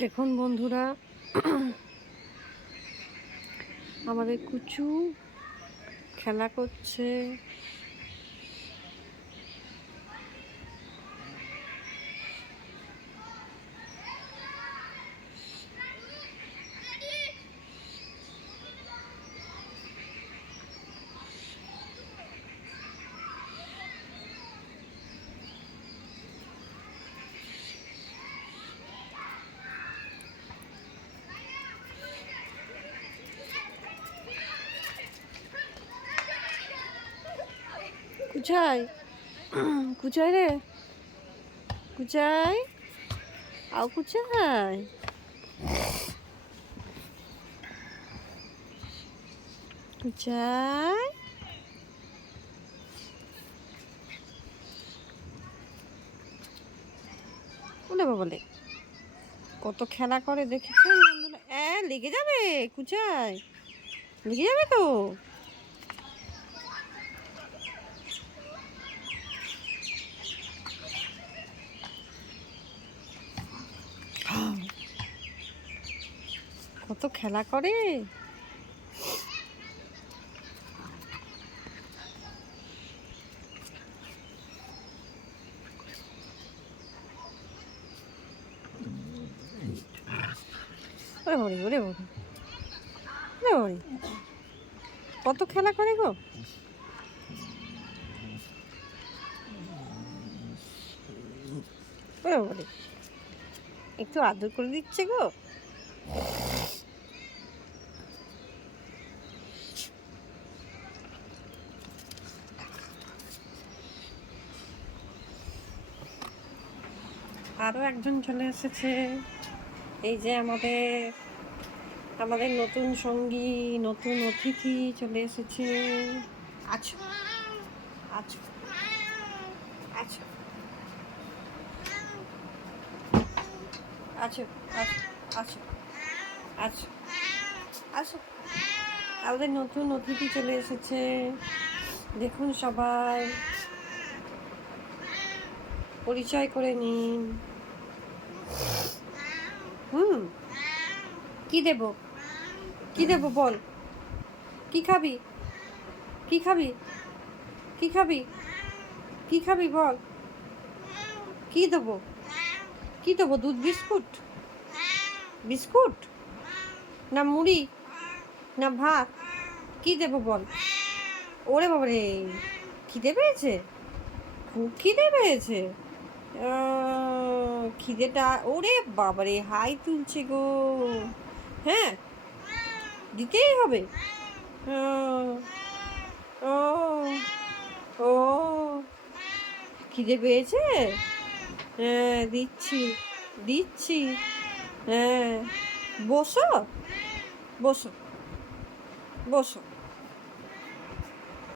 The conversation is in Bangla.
দেখুন বন্ধুরা আমাদের কুচু খেলা করছে। কুচাই। কুচাই রে। কুচাই। আও কুচাই। কুচাই। ওলে বাবলে কত খেলা করে দেখেছেন এ, লেগে যাবে? কুচাই। লেগে যাবে তো? কত খেলা করে ওরে। কত খেলা করে গো। একটু আদর করে দিচ্ছে গো আরও একজন চলে এসেছে। এই যে আমাদের আমাদের নতুন সঙ্গী, নতুন অতিথি চলে এসেছে। আছো? আছো? আছো? আছো? আছো? আছো? আছো? আমাদের নতুন অতিথি চলে এসেছে। দেখুন সবাই। পরিচয় করে নিন। হুম। কি দেব? কি দেব বল। কি খাবি? কি খাবি? কি খাবি? কি খাবি বল। কি দেবো? কি দেবো? দুধ, বিস্কুট? বিস্কুট? না মুড়ি? না ভাত? কি দেবো বল? ওরে বাবারে, খিদে পেয়েছে? খুব খিদে পেয়েছে। খিদেটা ওরে বাবারে, হাই তুলছে গো। হ্যাঁ দিতেই হবে। ও ও, খিদে পেয়েছে? হ্যাঁ দিচ্ছি দিচ্ছি। হ্যাঁ বসো বসো বসো।